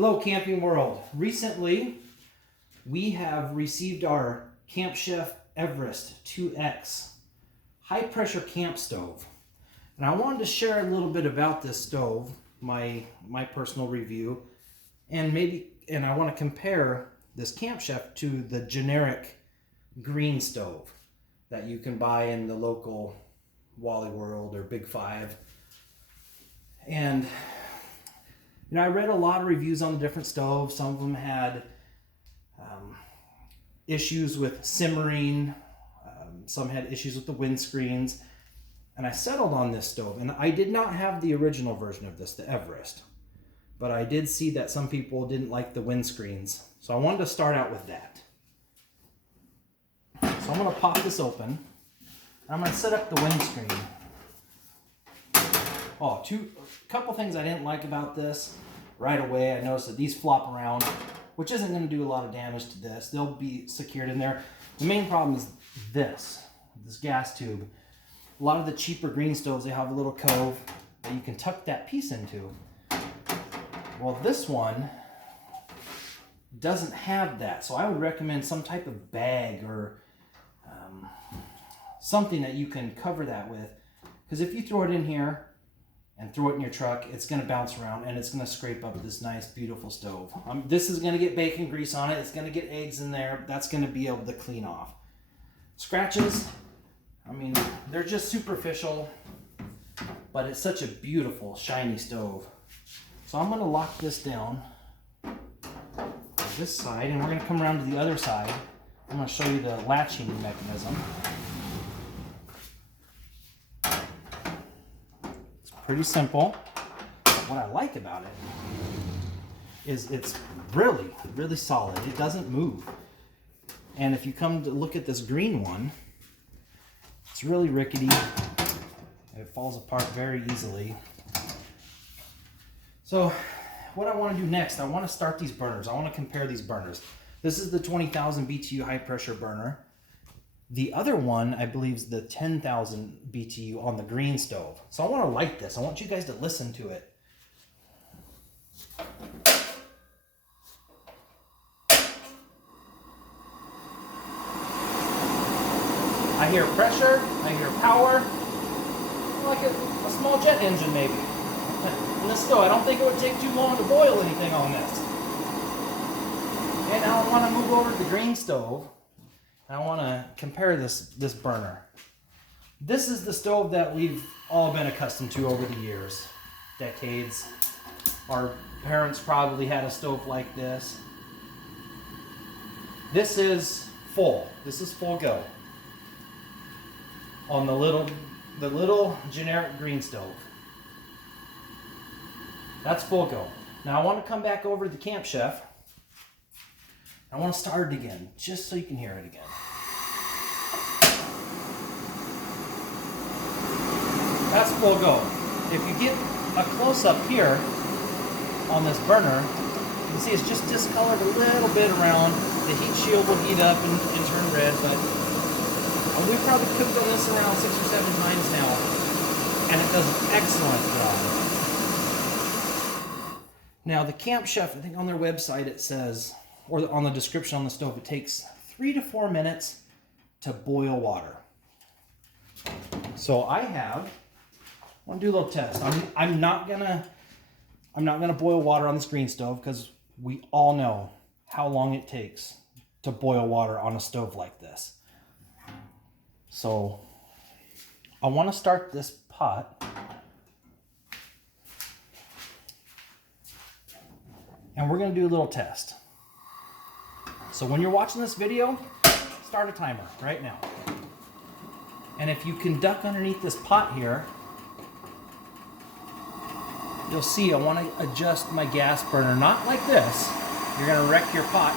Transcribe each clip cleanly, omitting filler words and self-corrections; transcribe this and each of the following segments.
Hello, Camping World. Recently, we have received our Camp Chef Everest 2X high pressure camp stove. And I wanted to share a little bit about this stove, my personal review, and I want to compare this Camp Chef to the generic green stove that you can buy in the local Wally World or Big Five. And I read a lot of reviews on the different stoves. Some of them had issues with simmering. Some had issues with the windscreens. And I settled on this stove. And I did not have the original version of this, the Everest. But I did see that some people didn't like the windscreens. So I wanted to start out with that. So I'm going to pop this open. I'm going to set up the windscreen. A couple things I didn't like about this right away. I noticed that these flop around, which isn't going to do a lot of damage to this. They'll be secured in there. The main problem is this gas tube. A lot of the cheaper green stoves, they have a little cove that you can tuck that piece into. Well, this one doesn't have that. So I would recommend some type of bag or something that you can cover that with. Because if you throw it in here, and throw it in your truck, it's going to bounce around and it's going to scrape up this nice, beautiful stove. This is going to get bacon grease on it. It's going to get eggs in there. That's going to be able to clean off. Scratches, they're just superficial, but it's such a beautiful, shiny stove. So I'm going to lock this down this side, and we're going to come around to the other side. I'm going to show you the latching mechanism. Pretty simple. What I like about it is it's really, really solid. It doesn't move. And if you come to look at this green one, it's really rickety. It falls apart very easily. So what I want to do next, I want to start these burners. I want to compare these burners. This is the 20,000 BTU high pressure burner. The other one, I believe, is the 10,000 BTU on the green stove. So I want to light this. I want you guys to listen to it. I hear pressure. I hear power. Like a small jet engine, maybe. And this stove, I don't think it would take too long to boil anything on this. And now I want to move over to the green stove. I want to compare this burner. This is the stove that we've all been accustomed to over the years, decades. Our parents probably had a stove like this. This is full. This is full go on the little generic green stove. That's full go. Now I want to come back over to the Camp Chef. I want to start it again, just so you can hear it again. That's full go. If you get a close-up here on this burner, you can see it's just discolored a little bit around. The heat shield will heat up and turn red, but we've probably cooked on this around 6 or 7 times now, and it does an excellent job. Now, the Camp Chef, I think on their website it says, or on the description on the stove, it takes 3 to 4 minutes to boil water. So I want to do a little test. I'm not gonna boil water on this green stove because we all know how long it takes to boil water on a stove like this. So I want to start this pot. And we're going to do a little test. So when you're watching this video, start a timer right now. And if you can duck underneath this pot here, you'll see I want to adjust my gas burner, not like this. You're going to wreck your pot.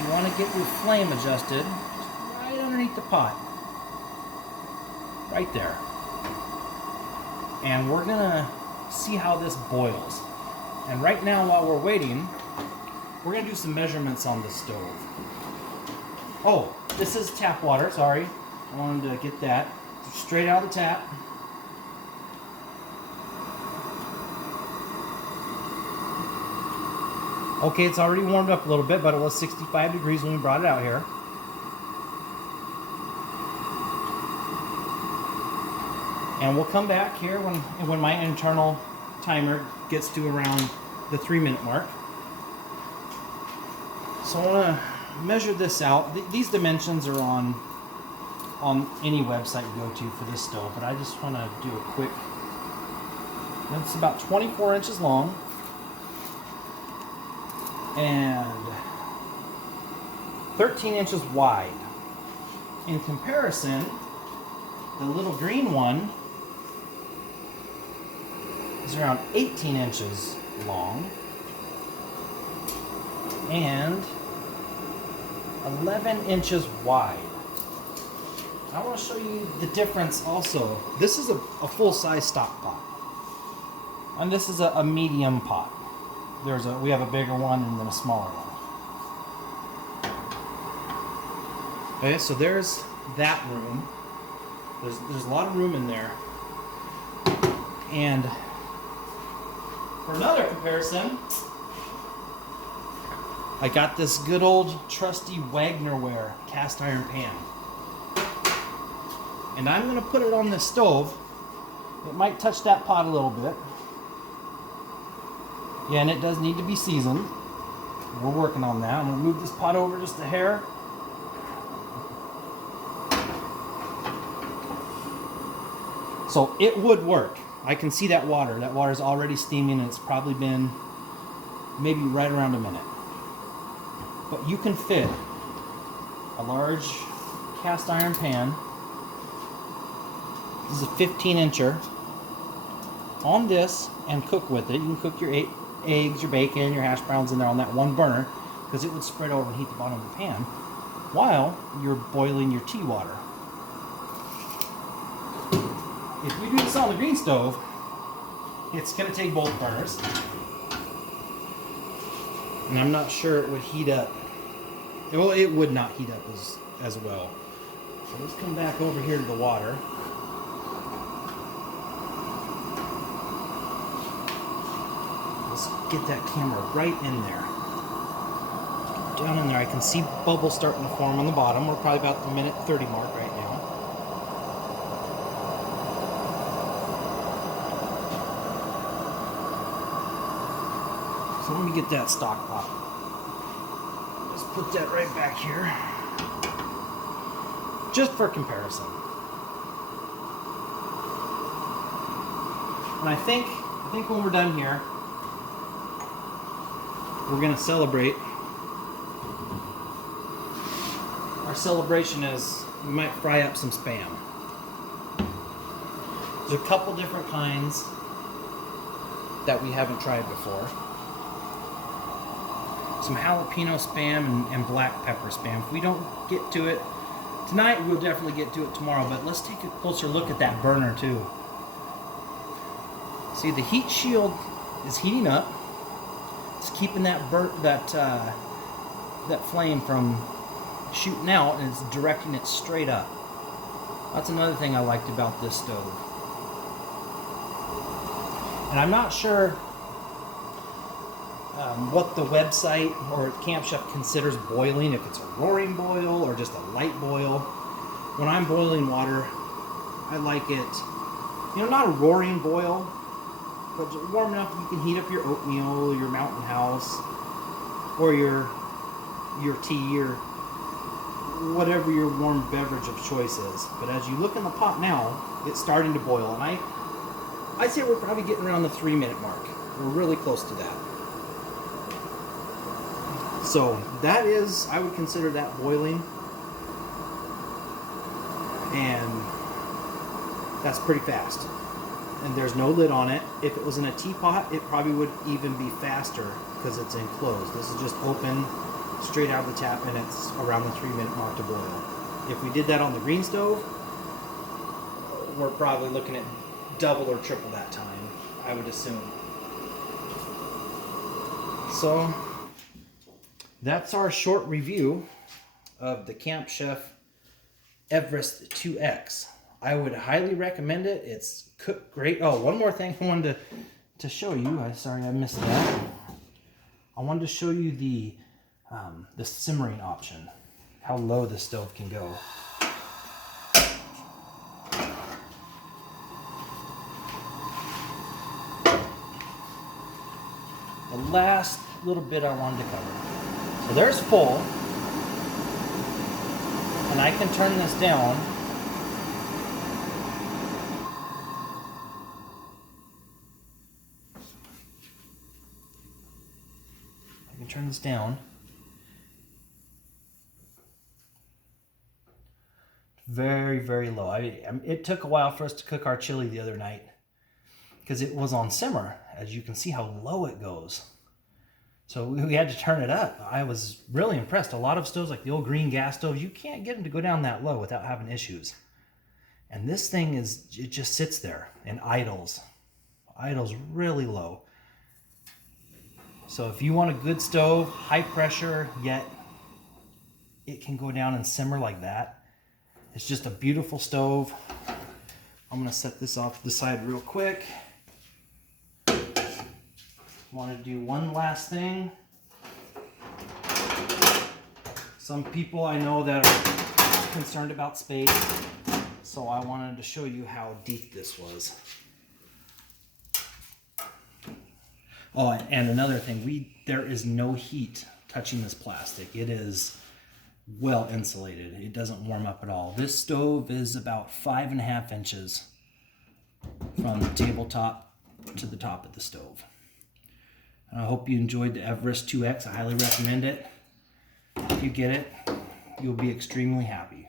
You want to get your flame adjusted just right underneath the pot. Right there. And we're going to see how this boils. And right now, while we're waiting, we're going to do some measurements on the stove. Oh, this is tap water, sorry. I wanted to get that straight out of the tap. Okay, it's already warmed up a little bit, but it was 65 degrees when we brought it out here. And we'll come back here when my internal timer gets to around the 3-minute mark. So I want to measure this out. These dimensions are on any website you go to for this stove, but I just want to do a quick. It's about 24 inches long and 13 inches wide. In comparison, the little green one is around 18 inches long and 11 inches wide. I want to show you the difference also. This is a full-size stock pot, and this is a medium pot. We have a bigger one and then a smaller one. Okay, so there's that room. There's a lot of room in there. And for another comparison, I got this good old trusty Wagnerware cast iron pan. And I'm going to put it on this stove. It might touch that pot a little bit. Yeah, and it does need to be seasoned. We're working on that. I'm going to move this pot over just a hair. So it would work. I can see that water. That water's already steaming, and it's probably been maybe right around a minute. But you can fit a large cast iron pan. This is a 15-incher on this and cook with it. You can cook your eggs, your bacon, your hash browns in there on that one burner because it would spread over and heat the bottom of the pan while you're boiling your tea water. If you do this on the green stove, it's going to take both burners. And I'm not sure it would heat up. Well, it would not heat up as well. So let's come back over here to the water. Let's get that camera right in there. Down in there, I can see bubbles starting to form on the bottom. We're probably about the minute 30 mark right now. So let me get that stock pot. Just put that right back here. Just for comparison. And I think when we're done here, we're going to celebrate. Our celebration is we might fry up some Spam. There's a couple different kinds that we haven't tried before. Some jalapeno Spam and black pepper Spam. If we don't get to it tonight, we'll definitely get to it tomorrow, but let's take a closer look at that burner too. See, the heat shield is heating up. It's keeping that flame from shooting out, and it's directing it straight up. That's another thing I liked about this stove. And I'm not sure what the website or Camp Chef considers boiling, if it's a roaring boil or just a light boil. When I'm boiling water, I like it, not a roaring boil, but warm enough that you can heat up your oatmeal, your Mountain House, or your tea, or whatever your warm beverage of choice is. But as you look in the pot now, it's starting to boil, and I'd say we're probably getting around the 3-minute mark. We're really close to that. So that is, I would consider that boiling, and that's pretty fast. And there's no lid on it. If it was in a teapot, it probably would even be faster because it's enclosed. This is just open, straight out of the tap, and it's around the 3-minute mark to boil. If we did that on the green stove, we're probably looking at double or triple that time, I would assume. So that's our short review of the Camp Chef Everest 2X. I would highly recommend it. It's cooked great. Oh, one more thing I wanted to show you. Sorry I missed that. I wanted to show you the simmering option, how low the stove can go. The last little bit I wanted to cover. So there's full, and I can turn this down. I can turn this down. Very, very low. It took a while for us to cook our chili the other night because it was on simmer. As you can see how low it goes. So we had to turn it up. I was really impressed. A lot of stoves, like the old green gas stoves, you can't get them to go down that low without having issues. And this thing it just sits there and idles. Idles really low. So if you want a good stove, high pressure, yet it can go down and simmer like that, it's just a beautiful stove. I'm gonna set this off to the side real quick. Want to do one last thing. Some people I know that are concerned about space, so I wanted to show you how deep this was. Oh, and another thing, there is no heat touching this plastic. It is well insulated. It doesn't warm up at all. This stove is about 5.5 inches from the tabletop to the top of the stove. I hope you enjoyed the Everest 2X. I highly recommend it. If you get it, you'll be extremely happy.